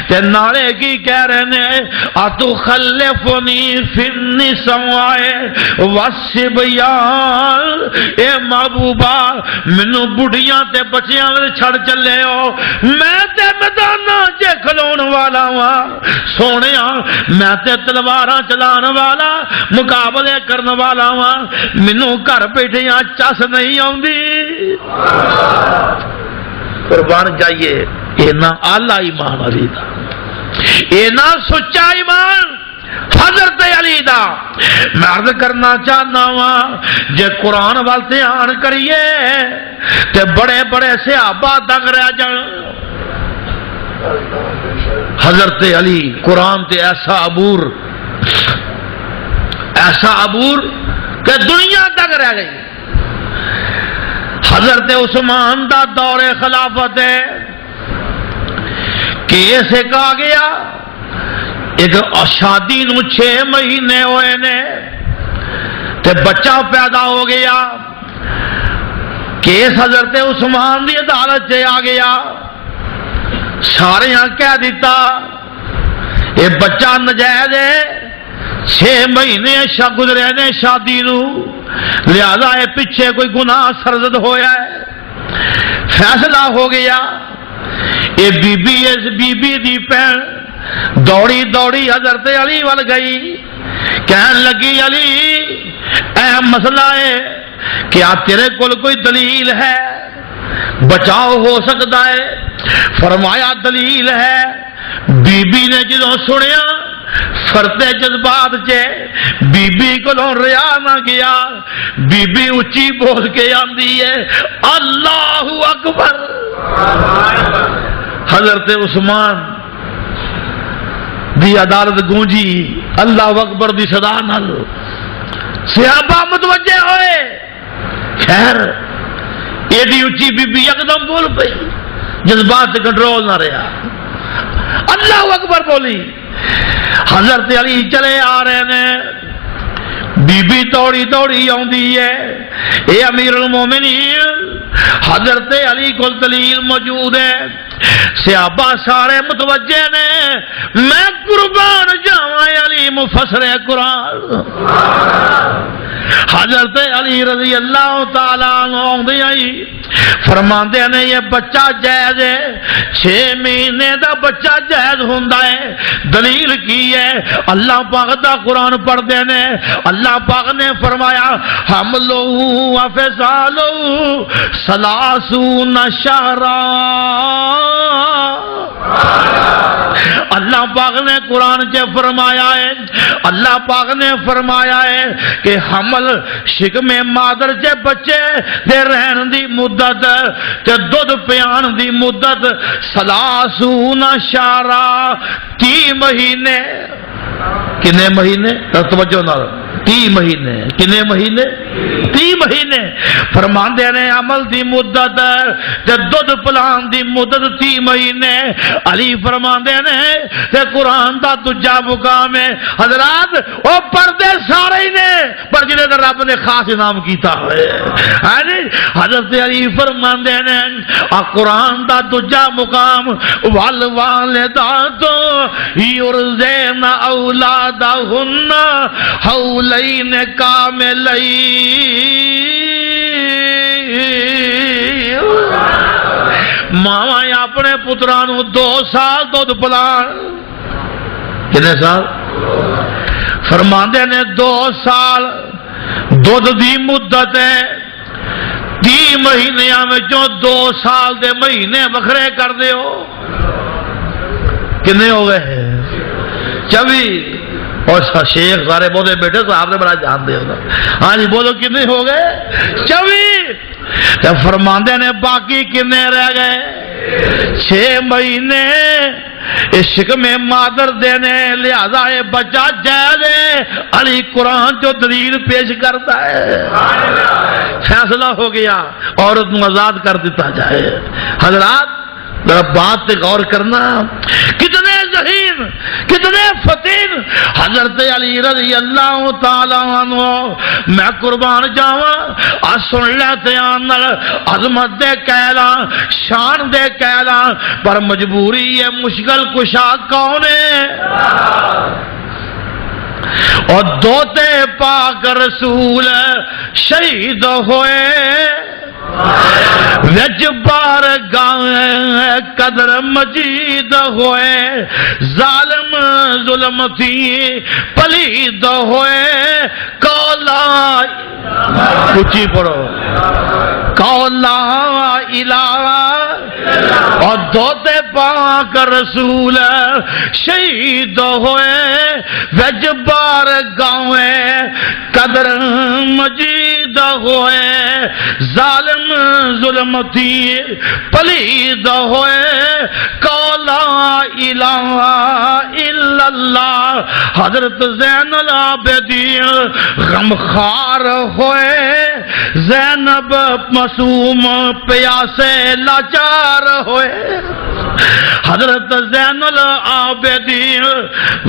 تے نالے کی کہہ رہے نے, آ تو خلفنی فی النساء والصبیان. اے محبوبہ مینوں بڑھیاں تے بچیاں وچ چھڑ چلے ہو, میں تے میداناں چ کھلون والا ہاں. سونیا میں تے تلواراں چلان والا, مقابلے کرن والا ہاں. مینوں گھر بیٹھیاں چس نہیں آوندی. قربان جائیے اینا اعلی ایمان علی دا, اینا سچا ایمان حضرت علی دا. میں عرض کرنا چاہنا ہاں, جے قرآن وال دھیان کریے تے بڑے بڑے صحابہ دنگ رہ جان. حضرت علی قرآن تے ایسا عبور کہ دنیا تک رہ گئی. حضرت عثمان دا دور خلافت ہے کہ اسے کہا گیا, ایک شادی نو 6 مہینے ہوئے نے تے بچہ پیدا ہو گیا. کیس حضرت عثمان دی عدالت سے آ گیا. سارے کہہ دیتا یہ بچہ نجائز ہے, 6 مہینے گزرے نے شادی نو, لہذا یہ پیچھے کوئی گناہ سرزد ہویا ہے. فیصلہ ہو گیا. یہ بی بی دی پہن دوڑی دوڑی حضرت علی وال گئی, کہن لگی علی اے مسئلہ ہے, کیا تیرے کول کوئی دلیل ہے, بچاؤ ہو سکتا ہے؟ فرمایا دلیل ہے. بی بی نے جدوں سنیا فرتے جذبات چے بی بی کو ریا نہ گیا. بی بی اچھی بول کے آندی ہے اللہ اکبر. حضرت عثمان دی عدالت گونجی اللہ اکبر دی صدا نال, صحابہ متوجہ ہوئے. خیر ایڈی اچھی بی بی یکدم بول پئی, جذبات کنٹرول نہ رہا, اللہ اکبر بولی. حضرت علی چلے آ رہے نے, بی بی دوڑی دوڑی آندی ہے، اے امیر المومنین حضرت علی کو دلیل موجود ہے، صحابہ سارے متوجہ نے، میں قربان جاواں علی مفسر قرآن۔ حضرت علی رضی اللہ تعالیٰ عنہ آندے آئی فرماندے نے یہ بچہ جائز ہے، 6 مہینے دا بچہ جائز ہوندا ہے۔ دلیل کی ہے اللہ پاک دا قرآن پڑھ دینے، اللہ پاک نے فرمایا حملہ وفصالہ 30 شہرا۔ اللہ پاک نے قرآن چے فرمایا ہے، اللہ پاک نے فرمایا ہے کہ حمل شکم مادر چے بچے دے رہن دی مدت تے دودھ پیان دی مدت 30 شہرا، 30 مہینے۔ کنے مہینے؟ توجہ نال، 30 مہینے۔ کنے مہینے؟ 30 مہینے۔ فرماندے نے عمل دی مدت تے دودھ پلان دی مدت 30 مہینے۔ علی فرماندے نے تے قرآن دا دجا مقام ہے حضرات او پردے سارے ہی نے پر جنہیں رب نے خاص انعام کیتا ہے۔ حضرت علی فرماندے نے قرآن دا دجا مقام والوالدات یرزین اولادہن حولین کاملین۔ ماواں اپنے پترانو 2 سال دودھ پلان۔ کتنے سال؟ فرماندے نے 2 سال دودھ دی مدت ہے، 30 مہینیاں میں جو 2 سال دے مہینے بکھرے کر دیو کتنے ہو گئے ہیں؟ 24۔ اور شیخ سارے بولے بیٹے صاحب نے بڑا جان دے ہوگا، ہاں جی بولو کتنے ہو گئے؟ 24۔ جب فرماندے نے باقی کتنے رہ گئے؟ 6 مہینے عشق میں مادر دینے، لہذا یہ بچہ جائز ہے۔ علی قرآن جو دلیل پیش کرتا ہے فیصلہ ہو گیا عورت کو آزاد کر دیتا جائے۔ حضرات ذرا بات پہ غور کرنا، کتنے ذہین کتنے فتین حضرت علی رضی اللہ تعالیٰ عنہ، میں قربان جاواں سن لیتے آنر عظمت دے کہلا شان دے کہلا، پر مجبوری ہے مشکل کشا کون ہے؟ اور دوتے پاک رسول شہید ہوئے، وچ بار گاہ قدر مجید ہوئے، ظالم ظلم تھی پلید ہوئے، کولا اچھی پڑھو کولا الہ اور دوتے پاک رسول شہید ہوئے، وچ بار گاہ قدر مجید ہوئے، ظالم ظلم تھی پلید ہوئے، کولا الہ الا اللہ۔ حضرت زین العابدین غمخوار ہوئے، زینب معصوم پیاسے لاچار ہوئے۔ حضرت زین العابدین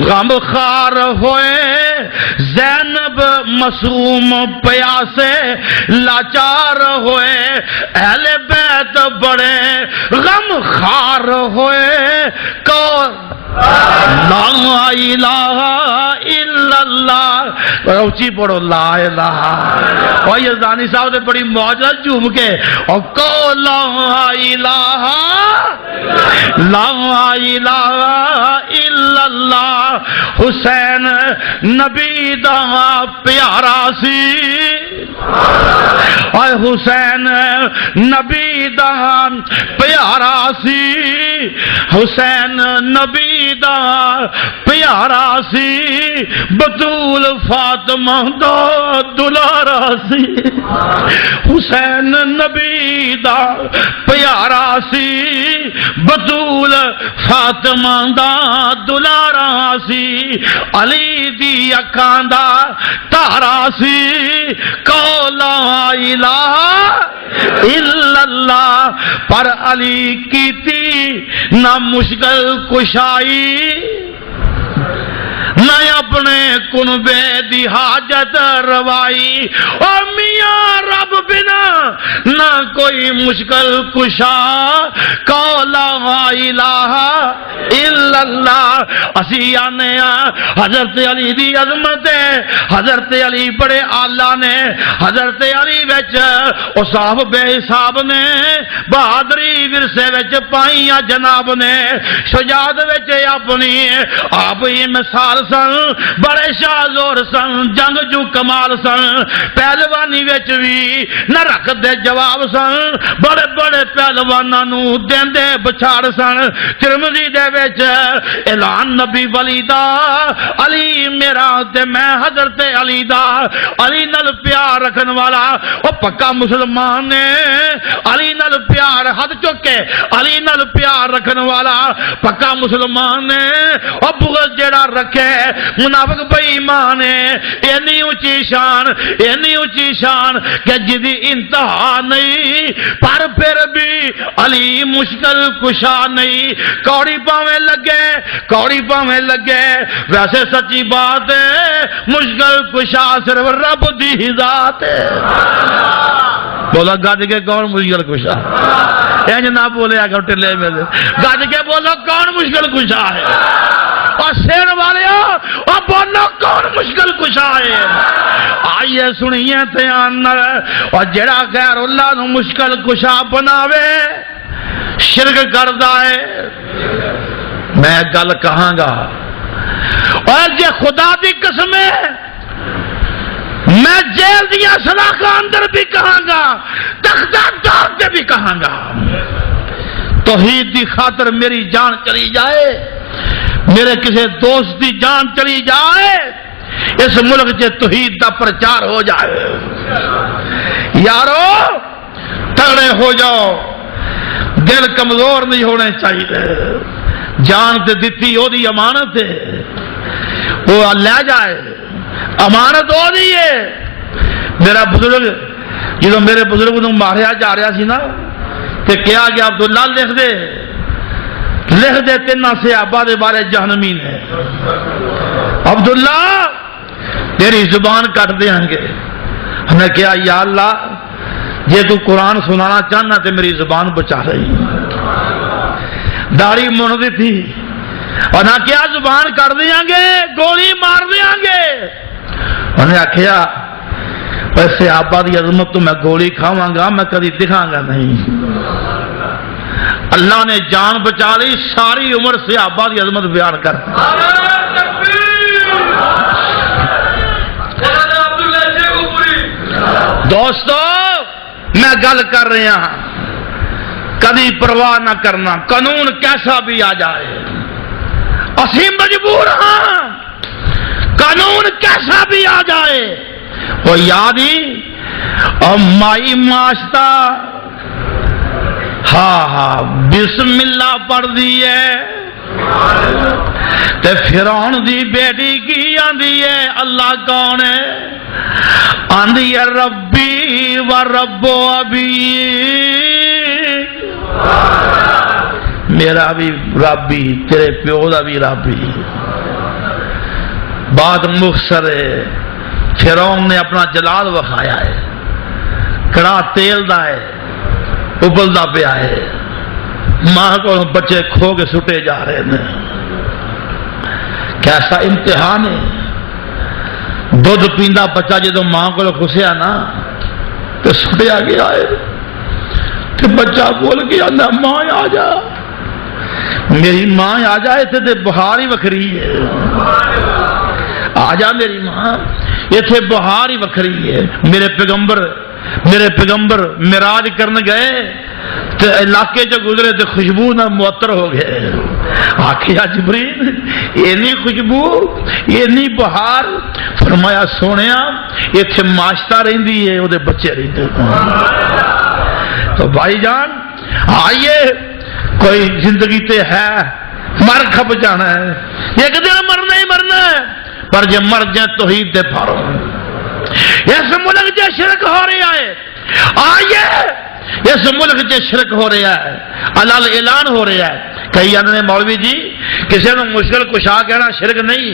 غمخوار ہوئے، زینب معصوم پیاسے لاچار ہوئے، اہل بیت بڑے غمخوار ہوئے، لا الہ الا اللہ۔ اونچی پڑھو لا الہ۔ اور یہ زانی صاحب نے بڑی معجزہ جھوم کے اور کو لا الہ لا الہ الا اللہ۔ حسین نبی دا پیارا سی، اور حسین نبی دا پیارا سی، حسین نبی دا پیارا سی، بطول فاطمہ دا دلارا سی۔ حسین نبی دا پیارا سی، بطول فاطمہ دا دلارا سی، علی دی اکھاں دا تارا سی، کولا الہ الا اللہ۔ پر علی کیتی نہ مشکل کشائی نہ اپنے کنبے دی حاجت روائی، اور میاں رب بنا نہ کوئی مشکل کشا، قول لا الہ الا اللہ۔ اسی آنے حضرت علی دی عظمت ہے، حضرت علی بڑے آلہ نے، حضرت علی وچ اصحاب بے حساب نے، بہادری ورثے وچ پائیاں جناب نے، شجاعت وچ اپنی آپ ہی مثال سن، بڑے شاہ زور سن، جنگ جو کمال سن، پہلوانی وچ بھی نہ رکھ دے جواب سن، بڑے بڑے پہلواناں نو دیندے بچھاڑ سن۔ ترمذی دے وچ اعلان نبی ولی دا، علی میرا تے میں حضرت علی دا، علی نال پیار رکھن والا او پکا مسلمان نے، علی نال پیار حد چکے، علی نال پیار رکھن والا پکا مسلمان نے، او بغض جڑا رکھے منافق بے ایمان ہے۔ اینی اونچی شان، اینی اونچی شان کہ جدی انتہا نہیں، پر پھر بھی علی مشکل کشا نہیں۔ کوڑی پاویں لگے، کوڑی پاویں لگے، ویسے سچی بات ہے مشکل کشا صرف رب دی ذات ہے۔ بولا گاج کے کون مشکل کشا؟ اینج نہ بولے اگر ٹلے میں گاج کے بولو کون مشکل کشا ہے؟ اور سین والے اور بولو کون مشکل کشا ہے؟ آئیے سنیے دھیان، اور جڑا غیر اللہ نو مشکل کشا بناوے شرک کردا ہے۔ میں گل کہاں گا، اور جے خدا دی قسم ہے میں جیل دیا سلاخاں اندر بھی کہاں گا، تختہ دار تے بھی کہاں گا، توحید دی خاطر میری جان چلی جائے، میرے کسی دوست دی جان چلی جائے، اس ملک سے توحید دا پرچار ہو جائے۔ یارو تگڑے ہو جاؤ، دل کمزور نہیں ہونے چاہیے، جان تے دتی او دی امانت ہے، وہ لے جائے، امانت ہو دی ہے۔ میرا بزرگ جدو میرے بزرگ نو ماریا جا رہا سی نا تے کیا گیا عبداللہ لکھ دے تین صحابہ دے بارے جہنمی نے، عبداللہ تیری زبان کٹ دیاں گے۔ ہم نے کیا یا اللہ جے تو قرآن سنانا چاہنا تے میری زبان بچا رہی، داڑھی من دی تھی، اور نہ کیا زبان کر دیاں گے، گولی مار دیاں گے۔ انہیں آکھیا ویسے آبا دی عظمت تو میں گولی کھاواں گا، میں کبھی دکھاں گا نہیں۔ اللہ نے جان بچا لی، ساری عمر سے آبا دی عظمت بیان کر۔ دوستو میں گل کر رہا ہوں، کبھی پرواہ نہ کرنا، قانون کیسا بھی آ جائے، اسی مجبور ہاں، قانون کیسا بھی آ جائے۔ وہ یاد ہی اور مائی معاشتہ ہاں بسم اللہ پڑھ دیئے تے فرعون دی بیٹی کی آندی ہے اللہ کون ہے؟ آندی ہے ربی و رب ابی، میرا بھی ربی تیرے پیو دا بھی ربی۔ بات مختصر ہے، فرعون نے اپنا جلال وکھایا ہے، کڑا تیل دا ہے، ابلدا پیا ہے، ماں کو بچے کھو کے سٹے جا رہے ہیں۔ کیسا امتحان ہے، دودھ پیندا بچہ جدو ماں کو خسیا نا تو سٹیا گیا ہے، تو بچہ بول کے آندا ماں آ جا، میری ماں آ جائے تے بہار ہی وکھری ہے، آ جا میری ماں، یہ تھے بہار ہی وکھری ہے۔ میرے پیغمبر معراج کرنے گئے تو علاقے جو گزرے تو خوشبو نہ معطر ہو گئے۔ آخیا جبریل اینی خوشبو اینی بہار، فرمایا سونیا یہ تھے معاشتہ رہندی ہے، وہ دے بچے رہندے۔ تو بھائی جان آئیے، کوئی زندگی تے ہے، مر کھپ جانا ہے، ایک دن مرنا ہی مرنا ہے، پر جے مر جائے توحید دے پھارو۔ اس ملک جے شرک ہو رہا ہے، آئیے اس ملک جے شرک ہو رہا ہے، علال اعلان ہو رہا ہے۔ کئی آنے مولوی جی کسی نو مشکل کشا کہنا شرک نہیں.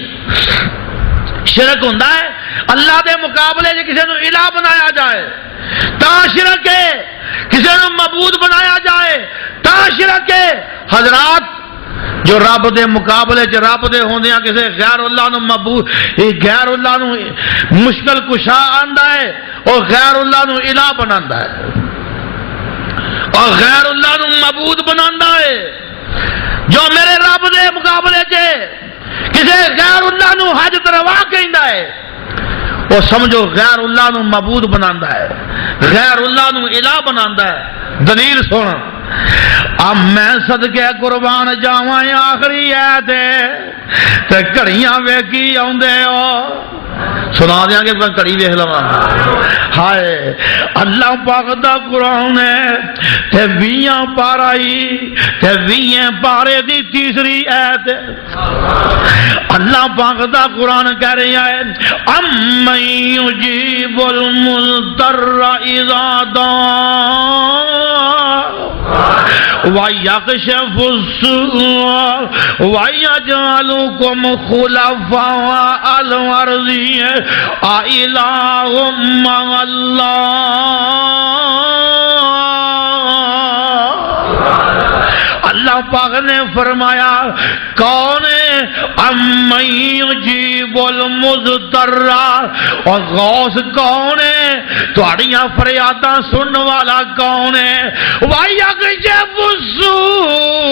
شرک ہوندا ہے اللہ دے مقابلے جے کسی نو الہ بنایا جائے تا شرک ہے. کسی نو معبود بنایا جائے تا شرک ہے. حضرات جو رب دے مقابلے چ رب دے ہوندیاں کسی غیر اللہ نو معبود غیر اللہ نو مشکل کشا آندا ہے اور غیر اللہ نو الہ بناندا ہے اور غیر اللہ نو معبود بناندا ہے. جو میرے رب دے مقابلے چ کسی غیر اللہ نو حاجت روا کہندا ہے وہ سمجھو غیر اللہ نو معبود بناندا ہے, غیر اللہ نو الہ بناندا ہے. دلیل سن, اب میں صدقے قربان جاواں آخری ہے تے گھڑیاں ویکھی آوندے ہو. سنا دیاں کہ کڑی ویکھ لواں. ہائے اللہ پاک دا قرآن ہے تے 20 پارائی تے 20 پارے دی تیسری ایت اللہ پاک دا قرآن کہہ رہا ہے امن یجیب المضطر اذا دعا وَيَكْشِفُ السُّوءَ وَيَجْعَلُكُمْ خُلَفَاءَ الْأَرْضِ أَإِلَٰهٌ مَّعَ اللَّهِ. اللہ پاک نے فرمایا کون ہے امن یجیب المضطر, اور غوث کون ہے تہاڈیاں فریاداں سنن والا کون ہے, وَيَكْشِفُ السُّوءَ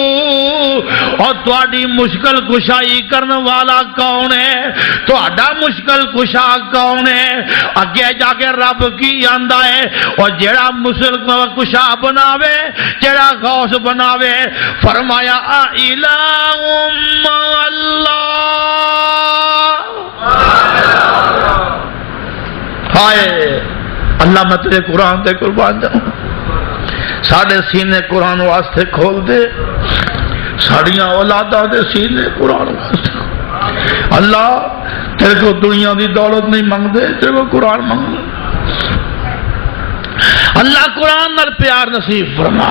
اور تہاڈی مشکل کشائی کرن والا کون ہے, تہاڈا مشکل کشا کون ہے. اگے جا کے رب کی آندا ہے اور جیڑا مشکل کشا بناوے جیڑا غوث بناوے فرمایا الہ مع اللہ. ہائے اللہ میں تیرے قرآن تے قربان جاؤں. ساڑھے سینے قرآن واسطے کھول دے, ساڑیاں اولادہ دے سینے قرآن واسطے. اللہ تیرے کو دنیا دی دولت نہیں مانگ دے, تیرے کو قرآن مانگ دے. اللہ قرآن نال پیار نصیب فرما.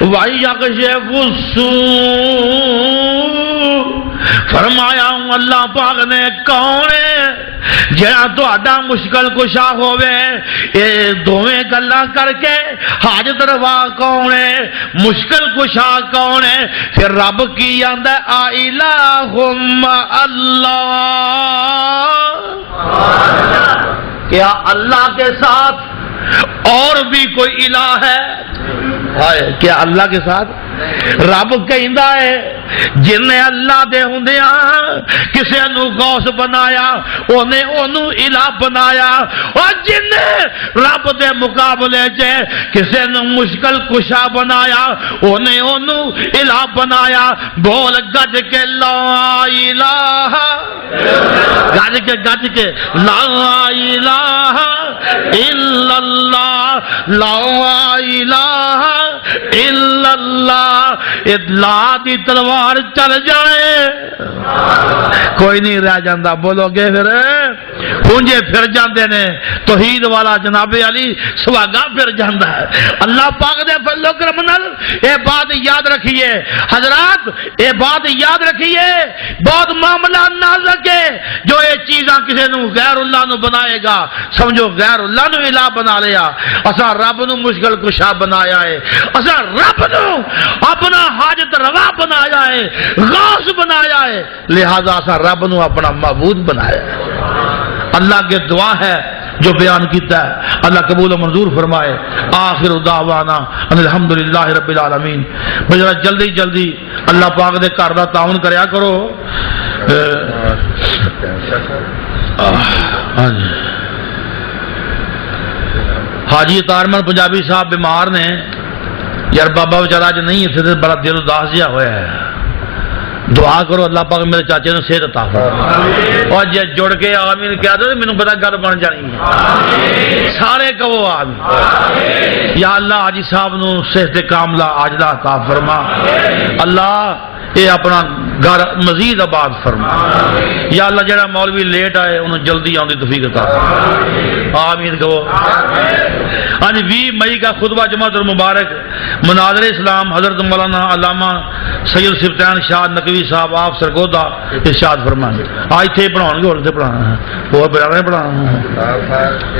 وَيَكْشِفُ السُّوءَ فرمایا ہوں اللہ پاک نے کون ہے جہاں تو آڈا مشکل کشا ہوئے یہ دوویں گلاں کر کے حاجت روا کون ہے, مشکل کشا کون ہے. پھر رب کی آندا ہے الہم اللہ, کیا اللہ کے ساتھ اور بھی کوئی الہ ہے؟ کیا اللہ کے ساتھ رب کہندا ہے جن نے اللہ دے ہوندیاں کسے نو غوث بنایا اونے اونوں الہ بنایا, اور جن نے رب دے مقابلے چ کسے نو مشکل کشا بنایا اونے اونوں الہ بنایا. بول گج کے لا الہ, گج کے لا الہ الا اللہ, لا الہ الا اللہ. لا دی تلوار چل جائے کوئی نہیں رہ جاندہ. بولو گے پھر پونجے پھر جاندے نے. توحید والا جناب علی سواگا پھر جاندہ ہے. اللہ پاک دے فضل و کرم نال اے بات یاد رکھیے حضرات, اے بات یاد رکھیے بہت معاملہ نازک ہے. جو یہ چیزاں کسی نو غیر اللہ نو بنائے گا سمجھو غیر اللہ نو الہ بنا لیا. اساں رب نو مشکل کشا بنایا ہے, اساں رب نو اپنا حاجت روا بنایا ہے, غوث بنایا ہے, لہذا اساں رب نو اپنا معبود بنایا ہے. اللہ کے دعا ہے جو بیان کیتا ہے اللہ قبول و منظور فرمائے. آخر دعوانا ان الحمدللہ رب العالمین. بجرا جلدی جلدی اللہ پاک دے گھر دا تعاون کریا کرو. حاجی اطارمن پنجابی صاحب بیمار نے یار, بابا بیچارہ اج نہیں اتنے بڑا دل اداس جہا ہوا ہے. دعا کرو اللہ پاک میرے چاچے نے صحت عطا فرمائے. اور جے جڑ کے آمین کہہ دو مینوں پتہ گل بن جانی ہے. سارے کہو آمین. یا اللہ حاجی صاحب نو صحت کاملہ عاجلہ عطا فرما. اللہ یہ اپنا گھر مزید آباد فرما یا اللہ جڑا مولوی لیٹ آئے انہوں جلدی آن دی توفیق عطا آمین کہو آج 20 مئی کا خطبہ جماعت المبارک مناظر اسلام حضرت مولانا علامہ سید سبطین شاہ نقوی صاحب آپ سرگودا ارشاد فرمائیں آج تھے پڑھاؤں گے اور تھے پڑھانا ہے وہ پڑھانا ہے